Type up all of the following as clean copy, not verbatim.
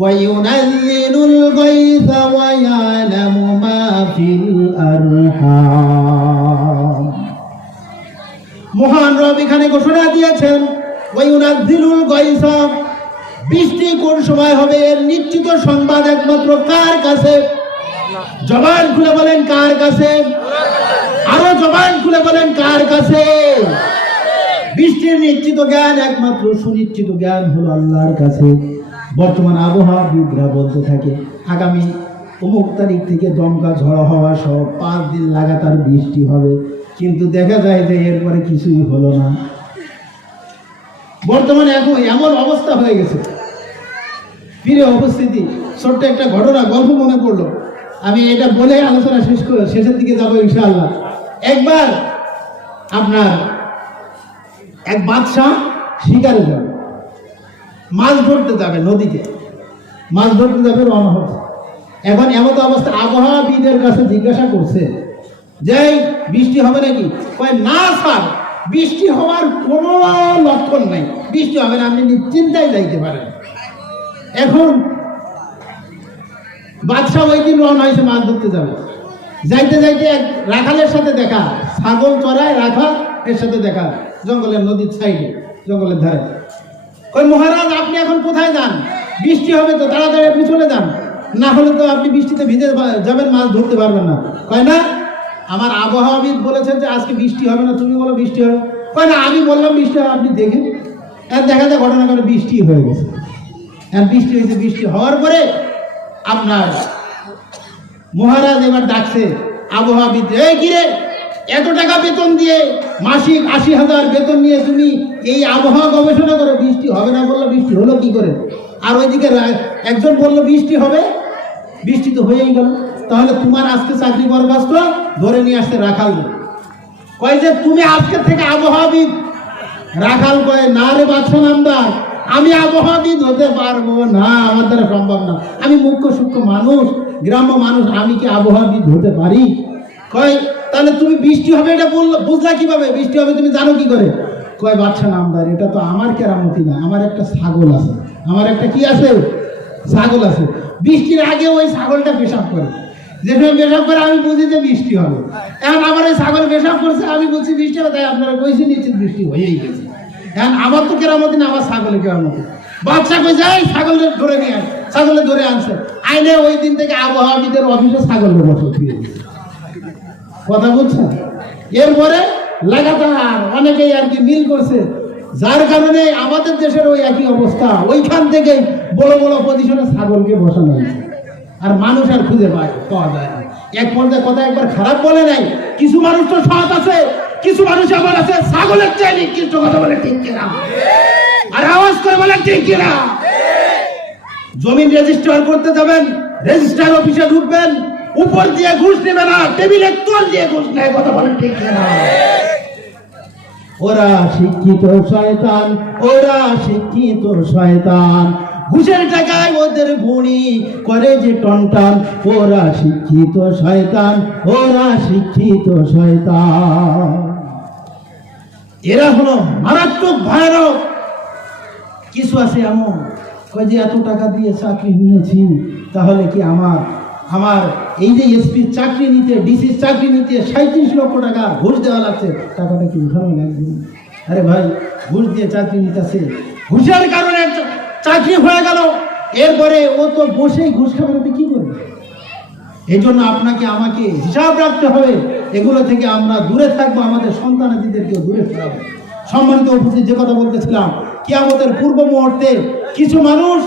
وينزل الغيث ويعلم ما في الأرحام মহান রব এখানে ঘোষণা দিয়েছেন ওয়ায়ুনাজ্জিলুল গায়স, বৃষ্টি কোন সময় হবে এর নিশ্চিত সংবাদ একমাত্র কার কাছে? জবান খুলে বলেন কার কাছে? আরো জবান খুলে বলেন কার কাছে? বৃষ্টির নিশ্চিত জ্ঞান, একমাত্র সুনিশ্চিত জ্ঞান হলো আল্লাহর কাছে। বর্তমান আবহাওয়াবিদরা বলতে থাকে আগামী অমুক তারিখ থেকে দমকা ঝড় হওয়া সহ 5 দিন লাগাতার বৃষ্টি হবে, কিন্তু দেখা যায় যে এরপরে কিছুই হলো না। বর্তমানে এখন এমন অবস্থা হয়ে গেছে। প্রিয় উপস্থিতি, ছোট্ট একটা ঘটনা গল্প মনে পড়লো, আমি এটা বলে আলোচনা শেষের দিকে যাবো ইনশাআল্লাহ। একবার আপনার এক বাদশাহ শিকারে যাবে, মাছ ধরতে যাবে, নদীতে মাছ ধরতে যাবে, রওনা হচ্ছে। এখন এমন অবস্থা আবহাওয়াবিদের কাছে জিজ্ঞাসা করছে যে বৃষ্টি হবে নাকি? কয় না স্যার, বৃষ্টি হওয়ার কোনো লক্ষণ নাই, বৃষ্টি হবে না, আপনি নিশ্চিন্তায় যাইতে পারেন। এখন বাদশাহ ওই দিন রওনা হয়েছে, মাছ ধরতে যাবে। যাইতে যাইতে এক রাখালের সাথে দেখা, ছাগল চড়ায় রাখাল এর সাথে দেখা, জঙ্গলের নদীর সাইডে, জঙ্গলের ধারে। কই মহারাজ আপনি এখন কোথায় যান? বৃষ্টি হবে তো, তাড়াতাড়ি আপনি চলে যান, না হলে তো আপনি বৃষ্টিতে ভিজে যাবেন, মাছ ধরতে পারবেন না। কয় না, আমার আবহাওয়াবিদ বলেছেন যে আজকে বৃষ্টি হবে না, তুমি বলো বৃষ্টি হবে। কয় না, আমি বললাম বৃষ্টি হবে, আপনি দেখেন। আর দেখা যায় ঘটনা করে বৃষ্টি হয়ে গেছে। আর বৃষ্টি হয়েছে, বৃষ্টি হওয়ার পরে আপনার মহারাজ এবার ডাকছে আবহাওয়াবিদ, এই কিরে, এত টাকা বেতন দিয়ে মাসিক 80,000 বেতন নিয়ে তুমি এই আবহাওয়া গবেষণা করো, বৃষ্টি হবে না বললো, বৃষ্টি হলো কি করে? আর ওইদিকে একজন বললো বৃষ্টি হবে, বৃষ্টি তো হয়েই গেল। তাহলে তোমার আজকে চাকরি বরখাস্ত, ধরে নিয়ে আসতে রাখাল। কয় যে তুমি আজকে থেকে আবহাওয়াবিদ। রাখাল কয় না রে বাদশাহ নামদার, আমি আবহাওয়াবিদ হতে পারবো না, আমার দ্বারা সম্ভব না, আমি মুখ্য সূক্ষ্ম মানুষ, গ্রাম্য মানুষ, আমি কি আবহাওয়াবিদ হতে পারি? কয় তাহলে তুমি বৃষ্টি হবে এটা বুঝলা কিভাবে? বৃষ্টি হবে তুমি জানো কি করে? কয় বাদশাহ নামদার, এটা তো আমার কেরামতি না, আমার একটা ছাগল আছে, আমার একটা কি আছে? ছাগল আছে। বৃষ্টির আগে ওই ছাগলটা পেশাব করে, যেখানে পেশাব করে আমি বুঝি যে বৃষ্টি হবে। এখন আমার ওই ছাগল পেশাব করছে, আমি বুঝছি বৃষ্টি হবে, তাই আপনারা কইছি নিশ্চিত বৃষ্টি হয়েই গেছে। এখন আমার তো কেরামতি না, আমার ছাগলের কেরামতি। বাদশাহ কই যায় ছাগলের ধরে নিয়ে আন, ছাগলে ধরে আনছে, আইনে ওই দিন থেকে আবহাওয়াবিদের অফিসে ছাগলের বসত দিয়ে দিচ্ছে। কথা বুঝছেন? এরপরে লাগাতার অনেকেই আর কি মিল করছে, যার কারণে আমাদের দেশের ওই একই অবস্থা। ওইখান থেকে বড় বড় পজিশনে ছাগলকে বসানো হয়েছে, আর মানুষ আর খুঁজে পাওয়া যায় না। এক পর্যায়ে কথা একবার খারাপ বলে নাই, কিছু মানুষ তো সৎ আছে, কিছু মানুষ আবার আছে ছাগলের চেয়ে নিকৃষ্ট কথা বলে, ঠিক কিনা? আর আওয়াজ করে বলে ঠিক কিনা? জমিন রেজিস্টার করতে যাবেন, রেজিস্ট্রার অফিসে ঢুকবেন, উপর দিয়ে ঘুষ নেবে না, টেবিলের তল দিয়ে ঘুষ নেয়, কথা বলেন ঠিক কিনা? ওরা শিক্ষিত শয়তান, ওরা শিক্ষিত শয়তান, ঘুষের টাকায় ওদের ভুঁড়ি করে যে টনটন, ওরা শিক্ষিত শয়তান, ওরা শিক্ষিত শয়তান। এরা হলো মারাত্মক ভয়ানক। কিছু আছে এমন কয় যে এত টাকা দিয়ে চাকরি নিয়েছি, তাহলে কি আমার এই যে এসপি চাকরি নিতে, ডিসির চাকরি নিতে 37 লক্ষ টাকা ঘুষ দেওয়া লাগছে, টাকাটা কি উঠানো লাগবে? আরে ভাই, ঘুষ দিয়ে চাকরি নিতেছে, ঘুষের কারণে চাকরি হয়ে গেল, এরপরে ও তো বসেই ঘুষ খাবে, কি করবে? এই জন্য আপনাকে আমাকে হিসাব রাখতে হবে, এগুলো থেকে আমরা দূরে থাকবো, আমাদের সন্তানাদিদেরকেও দূরে থাকবো। সম্মানিত উপস্থিত, যে কথা বলতেছিলাম, কিয়ামতের পূর্ব মুহূর্তে কিছু মানুষ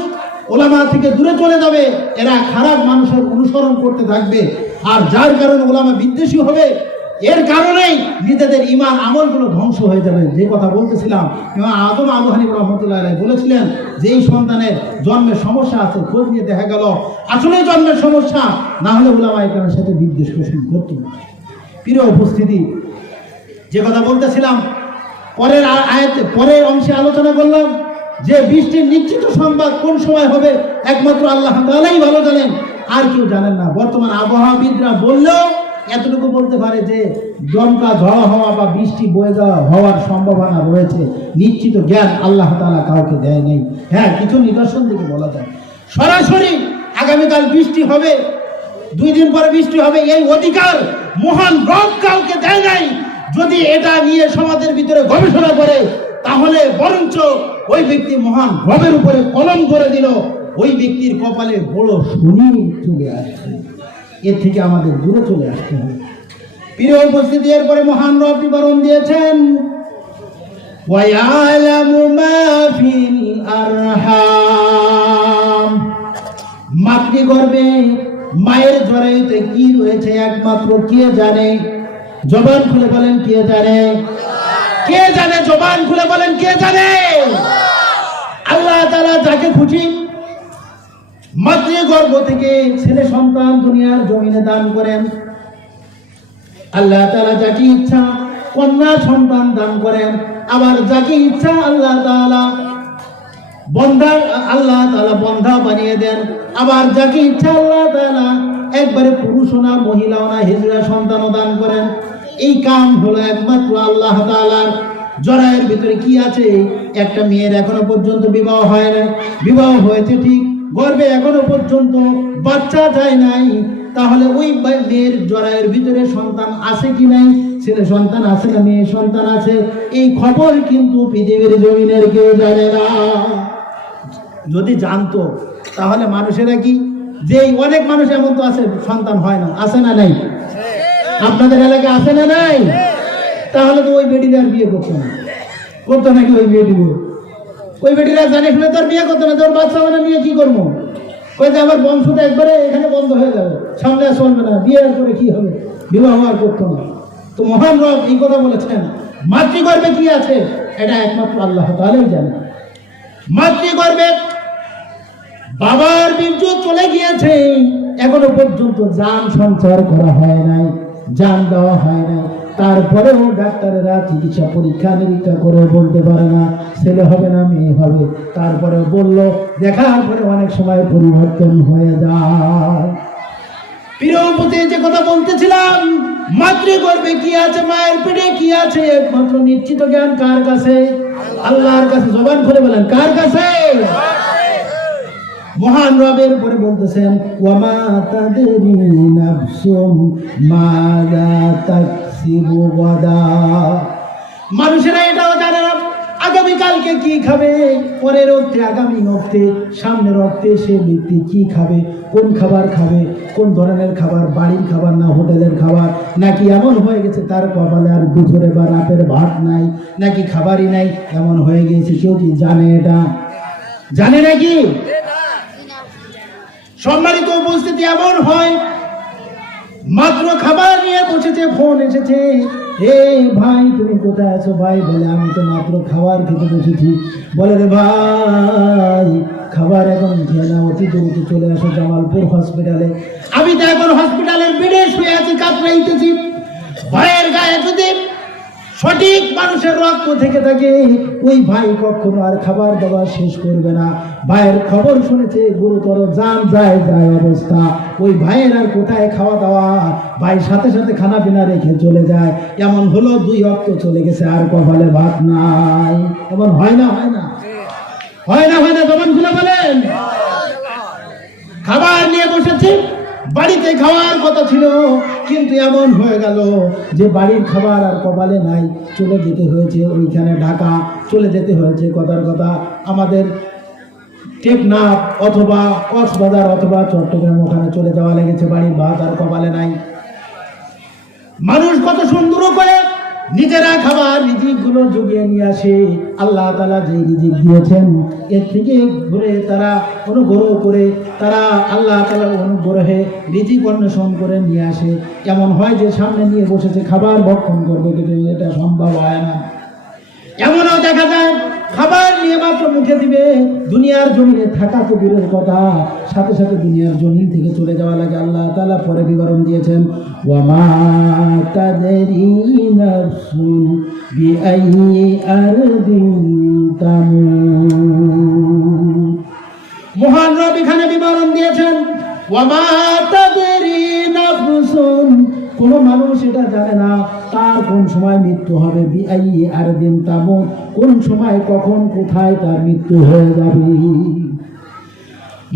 ওলামা থেকে দূরে চলে যাবে, এরা খারাপ মানুষের অনুসরণ করতে থাকবে, আর যার কারণে ওলামা বিদ্বেষী হবে, এর কারণেই নিজেদের ঈমান আমলগুলো ধ্বংস হয়ে যাবে। যে কথা বলতেছিলাম, ইমাম আদম আবু হানিফা রাহমাতুল্লাহ আলাইহি বলেছিলেন যে এই সন্তানের জন্মের সমস্যা আছে, খোঁজ নিয়ে দেখা গেল আসলে জন্মের সমস্যা, না হলে ওলামা ইকরামের সাথে বিদ্বেষ পোষণ করত। প্রিয় উপস্থিতি, যে কথা বলতেছিলাম, পরের অংশে আলোচনা করলাম যে বৃষ্টির নিশ্চিত সংবাদ কোন সময় হবে একমাত্র আল্লাহ তাআলাই ভালো জানেন, আর কেউ জানেন না। বর্তমান আবহাওয়াবিদরা বললেও এতটুকু বলতে পারে যে দমকা ঝড় হওয়া বা বৃষ্টি বয়ে যাওয়া হওয়ার সম্ভাবনা রয়েছে, নিশ্চিত জ্ঞান আল্লাহ তাআলা কাউকে দেয় নাই। হ্যাঁ, কিছু নিদর্শন থেকে বলা যায়। সরাসরি আগামীকাল বৃষ্টি হবে, 2 দিন পরে বৃষ্টি হবে, এই অধিকার মহান রব কাউকে দেয় নাই। যদি এটা নিয়ে সমাজের ভিতরে গবেষণা করে তাহলে বরঞ্চ ওই ব্যক্তি মহান রবের উপরে কলম করে দিল, ওই ব্যক্তির কপালে বড় শনি চলে আসছে। এর থেকে আমাদের দূরে চলে আসতে হবে। প্রিয় উপস্থিতি, এরপরে মহান রব বিবরণ দিয়েছেন ওয়ায়ালামু মা ফিল আরহাম, মাতৃগর্ভে মায়ের জরায়ুতে কি রয়েছে একমাত্র কে জানে? জবান খুলে বলেন কে জানে? কে জানে? জবান খুলে বলেন কে জানে? আল্লাহ তাআলা যাকে খুশি মাতৃগর্ভ থেকে ছেলে সন্তান দুনিয়ার জমিনে দান করেন। আল্লাহ তাআলা যাকে ইচ্ছা কন্যা সন্তান দান করেন, আবার যাকে ইচ্ছা আল্লাহ তাআলা বন্ধা বানিয়ে দেন। আবার যাকে ইচ্ছা আল্লাহ তাআলা একবারে পুরুষও না মহিলাও না হিজড়া সন্তানও দান করেন। এই কাম হলো একমাত্র আল্লাহ তাআলার। জরায়ের ভিতরে কি আছে? একটা মেয়ের এখনো পর্যন্ত বিবাহ হয় না, বিবাহ হয়েছে ঠিক, গর্ভে এখনো পর্যন্ত বাচ্চা যায় নাই, তাহলে ওই মেয়ের জরায়ের ভিতরে সন্তান আছে কি নাই, ছেলে সন্তান আছে না মেয়ে সন্তান আছে, এই খবর কিন্তু পৃথিবীর জমিনের কেউ জানে না। যদি জানতো তাহলে মানুষেরা কি, যে অনেক মানুষ এমন তো আছে সন্তান হয় না, আছে না নাই? আপনাদের এলাকায় আছে না নাই? তাহলে তো ওই বেটিরা আর বিয়ে করতো না, করতো নাকি? ওই বেটিরা জানে শুনে তার বিয়ে করতো না। তোর বাচ্চা মানে নিয়ে কি করবো? কয়েছে আমার বংশটা একবারে এখানে বন্ধ হয়ে যাবে, সামনে আর চলবে না, বিয়ে করে কি হবে? বিবাহ আর করতো না। তো মহান রব এই কথা বলেছেন, মাতৃগর্ভে কি আছে এটা একমাত্র আল্লাহ তাআলাই জানে। মাতৃগর্ভে বাবার বীর্য চলে গিয়েছে, এখনো পর্যন্ত জান সঞ্চার করা হয় নাই, জান দেওয়া হয় নাই, তারপরেও ডাক্তারেরা চিকিৎসা পরীক্ষা নিরীক্ষা করে বলতে পারে না ছেলে হবে না মেয়ে হবে। তারপরে বললো, দেখার পরে অনেক সময় পরিবর্তন হয়ে যায়। প্রিয় উপস্থিতি, যে কথা বলতেছিলাম, মাতৃগর্ভে কি আছে, মায়ের পেটে কি আছে, একমাত্র নিশ্চিত জ্ঞান কার কাছে? আল্লাহর কাছে। জবান খুলে বলেন কার কাছে? মহান রবের উপরে বলতেছেন ওয়ামা তাদরি নাফসুম মাযা তাকসিবু গাদা। মানুষেরা এটাও জানে না আগামীকালকে কি খাবে, পরের অর্থে আগামী অর্থে সামনের অর্থে সে ব্যক্তি কি খাবে, কোন খাবার খাবে, কোন ধরনের খাবার, বাড়ির খাবার না হোটেলের খাবার, নাকি এমন হয়ে গেছে তার কপালে আর দুপুরে বা রাতের ভাত নাই, নাকি খাবারই নাই, এমন হয়ে গেছে। কেউ কি জানে? এটা জানে নাকি? সম্মানিত উপস্থিতি, এমন হয় মাত্র খাবার নিয়ে বসেছে, ফোন এসেছে, হে ভাই তুমি কোথায় আছো? ভাই বলে আমি তো মাত্র খাবার খেতে বসেছি। বলে রে ভাই খাবার এখন খেয়ে না, অতি দ্রুত চলে আসো জামালপুর হসপিটালে। আমি তো এখন হসপিটালের বেডে শুয়ে আছি, কাতরাইতেছি। ভাইয়ের গায়ে যদি সঠিক মানুষের রক্ত থেকে থাকে, ওই ভাই কখনো আর খাবার দাবার শেষ করবে না। ভাইয়ের খবর শুনেছে গুরুতর জান যায় অবস্থা, ওই ভাইয়ের আর কোথায় খাওয়া দাওয়া, ভাই সাথে সাথে খানা পিনা রেখে চলে যায়। এমন হলো 2 রক্ত চলে গেছে, আর কপালে ভাত নাই। এমন হয় না? হয় না? হয় না? হয় না? জবান খুলে বলেন। খাবার নিয়ে বসেছে, বাড়িতে খাওয়ার কথা ছিল, কিন্তু এমন হয়ে গেল যে বাড়ির খাবার আর কপালে নাই, চলে যেতে হয়েছে ওইখানে ঢাকা, চলে যেতে হয়েছে কথার কথা আমাদের টেকনাফ অথবা কক্সবাজার অথবা চট্টগ্রাম, ওখানে চলে যাওয়া লেগেছে। বাড়ির ভাত আর কপালে নাই। মানুষ কত সুন্দর করে নিজেরা খাবার রিজিকগুলো জুগিয়ে নিয়ে আসে। আল্লাহ তাআলা যে রিজিক দিয়েছেন এর থেকে ঘুরে তারা অনুগ্রহ করে, তারা আল্লাহ তাআলার অনুগ্রহে রিজিক অন্বেষণ করে নিয়ে আসে। এমন হয় যে সামনে নিয়ে বসেছে, খাবার ভক্ষণ করবে, কিন্তু এটা সম্ভব হয় না। এমনও দেখা যায় খাবার নিয়ে মাত্র মুখে দিবে, দুনিয়ার জমিনে থাকা তো দূরের কথা, সাথে সাথে দুনিয়ার জমিন থেকে চলে যাওয়া লাগে। আল্লাহ তাআলা পরে বিবরণ দিয়েছেন ওয়ামা তাদরি নাফসুন বিআইয়ি আরদিন তামুত। মহান রব এখানে বিবরণ দিয়েছেন ওয়ামা তাদরি নাফসুন, কোন মানুষ এটা জানে না তার কোন সময় মৃত্যু হবে, বিআইয়ি আরদিন তামুত, কোন সময় কখন কোথায় তার মৃত্যু হয়ে যাবে।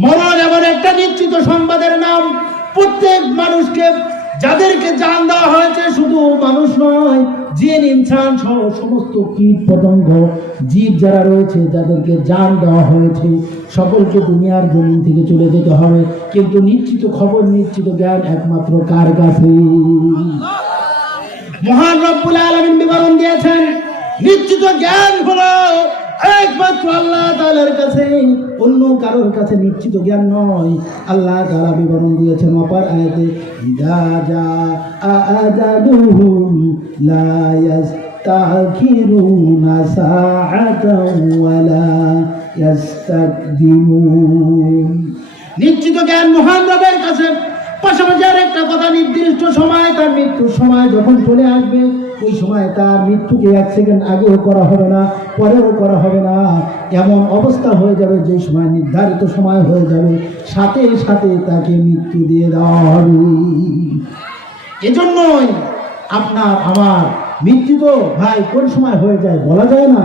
মরণ এমন একটা নিশ্চিত সংবাদের নাম, প্রত্যেক মানুষকে, যাদেরকে জান দেওয়া হয়েছে, শুধু মানুষ নয়, জিন ইনসান সহ সমস্ত কীট পতঙ্গ জীব যারা রয়েছে, যাদেরকে জান দেওয়া হয়েছে, সকলকে দুনিয়ার জমিন থেকে চলে যেতে হবে। কিন্তু নিশ্চিত খবর, নিশ্চিত জ্ঞান একমাত্র কার কাছে? মহান রব্বুল আলামিন বিবরণ দিয়েছেন, নিশ্চিত জ্ঞান হলো একমাত্র আল্লাহ তাআলার কাছে, অন্য কারোর কাছে নিশ্চিত জ্ঞান নয়। আল্লাহ তাআলা বিবরণ দিয়েছেন অপর আয়াতে, ইযা জাআ আজালুহুম লা ইস্তাখিরুনা সাআতান ওয়া লা ইস্তাকদিমুন। নিশ্চিত জ্ঞান মহান রবের কাছে। পাশাপাশি আর একটা কথা, নির্দিষ্ট সময়, তার মৃত্যুর সময় যখন চলে আসবে, ওই সময় তার মৃত্যুকে 1 সেকেন্ড আগেও করা হবে না, পরেও করা হবে না। এমন অবস্থা হয়ে যাবে, যে সময় নির্ধারিত সময় হয়ে যাবে, সাথে সাথে তাকে মৃত্যু দিয়ে দেওয়া হবে। এজন্যই আপনার আমার মৃত্যু তো ভাই কোন সময় হয়ে যায় বলা যায় না।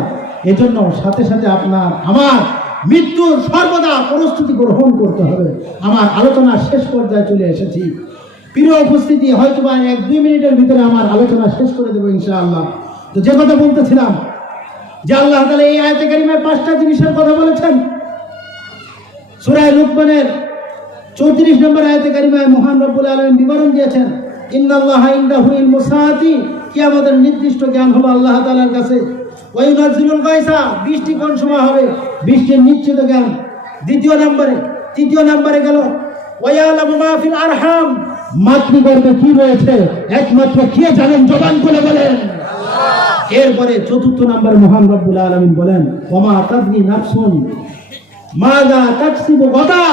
এজন্য সাথে সাথে আপনার আমার মৃত্যুর সর্বদা প্রস্তুতি গ্রহণ করতে হবে। আমার আলোচনা শেষ পর্যায়ে চলে এসেছি। প্রিয় উপস্থিতি, হয়তো বা 1-2 মিনিটের ভিতরে আমার আলোচনা শেষ করে দেবো ইনশাআল্লাহ। তো যে কথা বলতেছিলাম, যে আল্লাহ তাআলা এই আয়াতে কারিমায় 5টা জিনিসের কথা বলেছেন। সূরা লুকমানের 34 নম্বর আয়াতে কারিমায় মহান রব্বুল আলামিন বিবরণ দিয়েছেন, ইন্নাল্লাহা ইনদাহু ইলমুস সাআতি, কিয়ামতের নির্দিষ্ট জ্ঞান হলো আল্লাহ তাআলার কাছে। ওয়া ইউনাজ্জিলুল গায়সা, বৃষ্টি কোন সময় হবে, বৃষ্টির নিশ্চিত জ্ঞান। তৃতীয় নম্বরে গেল ওয়া ইয়ালামু মা ফিল আরহাম, মাতৃগর্ভে কি রয়েছে একমাত্র কে জানেন? জবান খুলে বলেন আল্লাহ। এরপরে 4 নম্বরে মহান রব্বুল আলামিন বলেন, ওয়া মা তাদরি নাফসুন মাযা তাকসিবু গাদা,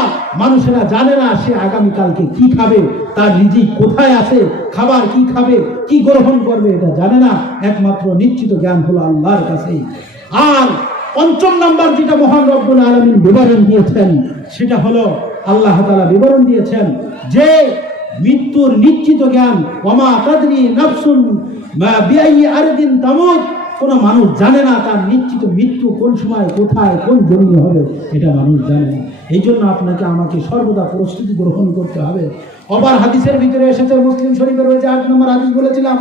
মানুষেরা জানে না সে আগামী কালকে কি খাবে, তার রিজিক কোথায় আছে, খাবার কি খাবে, কি গ্রহণ করবে, এটা জানে না। একমাত্র নিশ্চিত জ্ঞান হলো আল্লাহর কাছে। আর 5 নম্বর যেটা মহান রব্বুল আলামিন বিবরণ দিয়েছেন, সেটা হলো আল্লাহ তাআলা বিবরণ দিয়েছেন যে মৃত্যুর নিশ্চিত জ্ঞান, ওয়া মা তাদরি নাফসুন মা বিআইয়ি আরদিন তামুত, কোন মানুষ জানে না তার নিশ্চিত মৃত্যু কোন সময়, কোথায়, কোন জমিনে হবে, এটা মানুষ জানে না। এই জন্য আপনাকে আমাকে সর্বদা প্রস্তুতি গ্রহণ করতে হবে। আবার হাদিসের ভিতরে এসেছে, মুসলিম শরীফে রয়েছে 8 নম্বর হাদিস বলেছিলাম।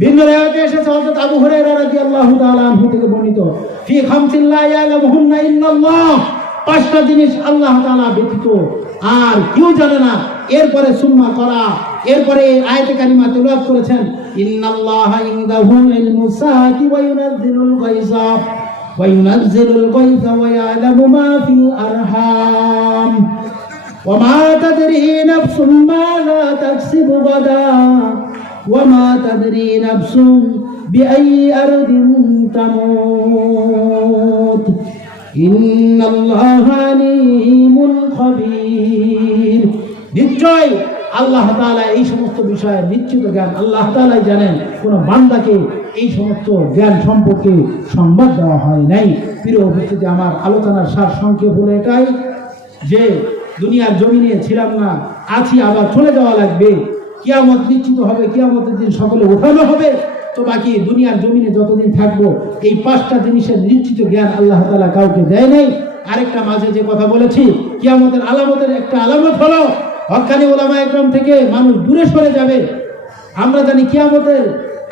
ভিন্ন রাওয়াতে এসেছে হযরত আবু হুরায়রা রাদিয়াল্লাহু তাআলা আনহু থেকে বর্ণিত, ফি খামসিন লা ইয়ালামুহুন্না ইল্লাল্লাহ, 5টা জিনিস আল্লাহ তাআলা ব্যতীত আর কেউ জানে না। এরপরে সুম্মা করা, এরপরে আয়াতে কারিমা তেলাওয়াত করেছেন, ইন্নাল্লাহা ইনদাহু ইলমুস সাআতি ওয়া ইউনাজ্জিলুল গায়সা ওয়া ইয়ালামু মা ফিল আরহাম ওয়া মা তাদরি নাফসুম মাযা তাকসিবু গাদা ওয়া মা তাদরি নাফসুম বিআইয়ি আরদিন তামুত ইন্নাল্লাহা আলীমুল খাবীর। নিশ্চয় আল্লাহ তাআলা এই সমস্ত বিষয়ে নিশ্চিত জ্ঞান আল্লাহ তাআলাই জানেন। কোনো বান্দাকে এই সমস্ত জ্ঞান সম্পর্কে সংবাদ দেওয়া হয় নাই। প্রিয় উপস্থিতি, আমার আলোচনার সার সংক্ষেপ হলো এটাই যে দুনিয়ার জমিনে ছিলাম না, আছি, আবার চলে যাওয়া লাগবে। কিয়ামত নিশ্চিত হবে, কিয়ামতের দিন সকলে উঠানো হবে। তো বাকি দুনিয়ার জমিনে যতদিন থাকবো, এই 5টা জিনিসের নিশ্চিত জ্ঞান আল্লাহ তাআলা কাউকে দেয় নাই। আরেকটা মাঝে যে কথা বলেছি, কিয়ামতের আলামতের একটা আলামত হলো হক্কানি উলামা একরাম থেকে মানুষ দূরে সরে যাবে। আমরা জানি কিয়ামতের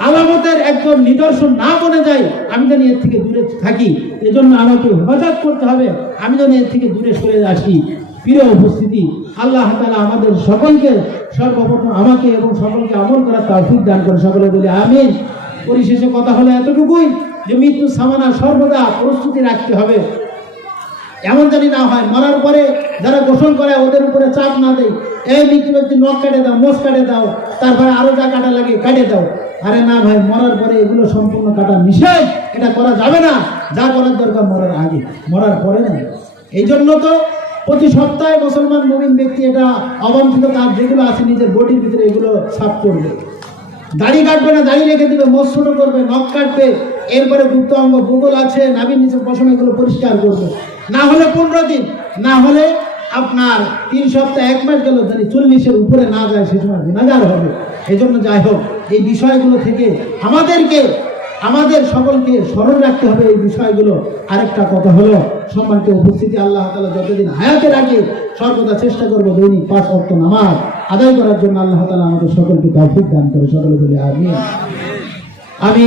আলামতের একজন নিদর্শন না বনে যায়, আমি জানি এর থেকে দূরে থাকি। এজন্য আমাকে হেফাজত করতে হবে, আমি জানি এর থেকে দূরে সরে আসি। প্রিয় উপস্থিতি, আল্লাহ তাআলা আমাদের সকলকে, সর্বপ্রথম আমাকে এবং সকলকে আমল করার তৌফিক দান করে। সকলে বলি আমিন। পরিশেষে কথা হলো এতটুকুই যে মৃত্যু সামানা সর্বদা প্রস্তুতি রাখতে হবে। এমন জানি না হয় মরার পরে যারা গোসল করে ওদের উপরে চাপ না দেয়, এই মৃত্যু ব্যক্তি নখ কাটে দাও, মোষ কাটে দাও, তারপরে আরো যা কাটা লাগে কাটে দাও। আরে না ভাই, মরার পরে এগুলো সম্পূর্ণ কাটা নিষেধ, এটা করা যাবে না। যা করার দরকার মরার আগে, মরার পরে না। এই জন্য তো প্রতি সপ্তাহে মুসলমান মুমিন ব্যক্তি এটা অবাঞ্ছিত কাজ যেগুলো আছে নিজের বডির ভিতরে, এগুলো সাফ করবে। দাড়ি কাটবে না, দাড়ি রেখে দিবে, মোষ ছোট করবে, নখ কাটবে, এরপরে গুপ্ত অঙ্গ ভূগোল আছে নাভির নিচে পশম, এগুলো পরিষ্কার করবে। না হলে 15 দিন, না হলে আপনার 3 সপ্তাহ, 1 মাস গেল, যদি 40-এর উপরে না যায় সে সময় গুনাহগার হবে। এই জন্য যাই হোক, এই বিষয়গুলো থেকে আমাদেরকে আমাদের সকলকে স্মরণ রাখতে হবে এই বিষয়গুলো। আরেকটা কথা হলো, সম্মানিত উপস্থিতি, আল্লাহ তাআলা যতদিন হায়াতে রাখে সর্বদা চেষ্টা করব দৈনিক 5 ওয়াক্ত নামাজ আদায় করার জন্য। আল্লাহ তাআলা আমাদের সকলকে তৌফিক দান করে, সকলে বলি আমিন। আমি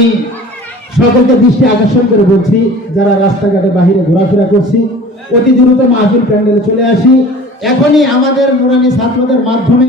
সকলকে দৃষ্টি আকর্ষণ করে বলছি, যারা রাস্তাঘাটে বাহিরে ঘোরাফেরা করছি, অতি দ্রুত মাহফিল প্যান্ডেলে চলে আসি। এখনই আমাদের নুরানি ছাত্রদের মাধ্যমে